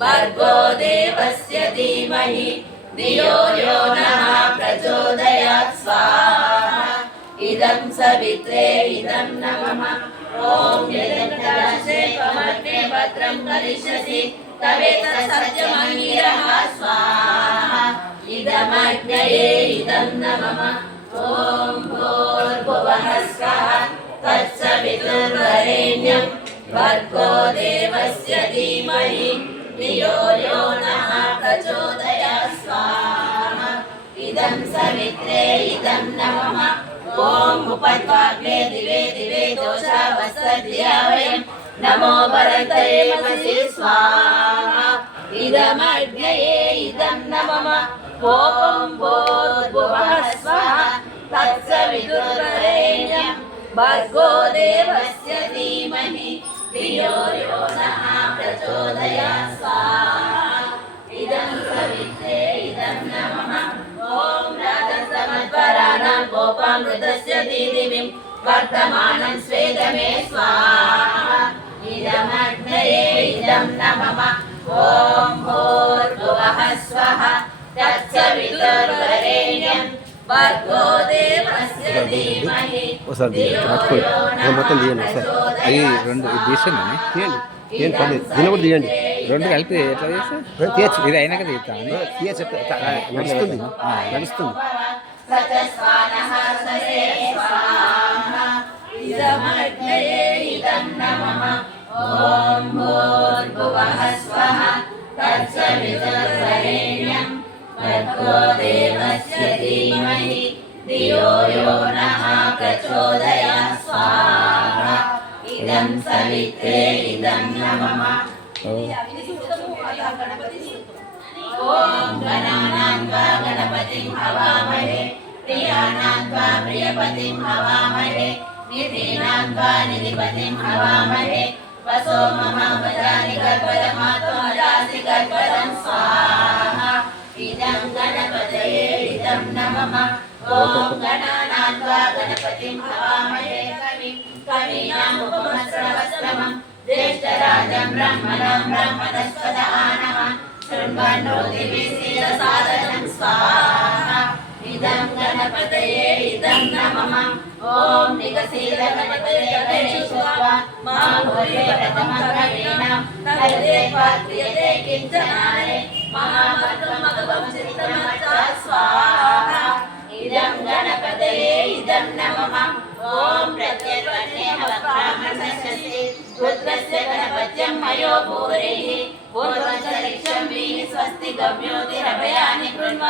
भर्गो देवस्य धीमहि धियो यो नः प्रचोदयात् स्वाहा इदं सवित्रे इदं न मम ॐ यदन्ताशे पमग्ने भद्रं करिष्यसि तवेतसत्यमङ्गिरः स्वाहा इदमग्नये इदं न मम ॐ भूर्भुवः स्वः तत्सवितुर्वरेण्यं भर्गो देवस्य धीमहि धियो यो नः प्रचोदयात् स्वाहा इदं सवित्रे इदं न मम ॐ उपत्वाग्ने दिवे दिवे दोषावस्तद्या वयं नमो भरतये मनसि स्वाहा इदमग्नये इदं न मम ॐ भूर्भुवः स्वः तत्सवितुर्वरेण्यं भर्गो देवस्य धीमहि धियो यो नः प्रचोदयात् स्वाहा इदं सवित्रे इदं न मम ॐ राजसमध्वराणां गोपामृतस्य दीदिविं वर्तमानं स्वेदमे स्वाहा इदमग्नये इदं न मम ॐ भूर्भुवः स्वः तत्सवितुर्वरेण्यं भर्गो देवस्य धीमहि धियो यो नः తీయండి రెండు కలిపి ఎట్లా చేస్తా తీయచ్చు ఇది అయినాక తీస్తాను తీయచ్చు నడుస్తుంది నడుస్తుంది सचस्वानः ससे स्वाहा इदमग्नये इदं न मम ॐ भूर्भुवः स्वः तत्सवितुर्वरेण्यं भर्गो देवस्य धीमहि धियो यो नः प्रचोदयात् स्वाहा इदं सवित्रे इदं न मम ॐ गणानां त्वा गणपतिं हवामहे प्रियाणां त्वा प्रियपतिं हवामहे निधीनां त्वा निधिपतिं हवामहे वसो मम वदानि गर्भदमात्मजासि गर्भदं स्वाहा इदं गणपतये इदं न मम ॐ गणानां त्वा गणपतिं हवामहे कवीनाम् उपमस्रवस्तमं ज्येष्ठराजं ब्रह्मणं ब्रह्मणस्पदा नमः शृण्वन्नोतिभिः स्वाहा इदं गणपतये इदं न मम ॐ निगसीद गणपतये गणेशोत्सवा माहुरे प्रथमकवीनां हरते पात्रियते किञ्चनाय महाभद्रमगवं चित्तमच्चा स्वाहा इदं गणपतये इदं न मम ॐ प्रत्यर्वण्येन वक्रामणस्य रुद्रस्य गणपत्यं मयो भूरिः पूर्वन्तरिक्षं वीः स्वस्ति गम्योतिरभयानि कृण्व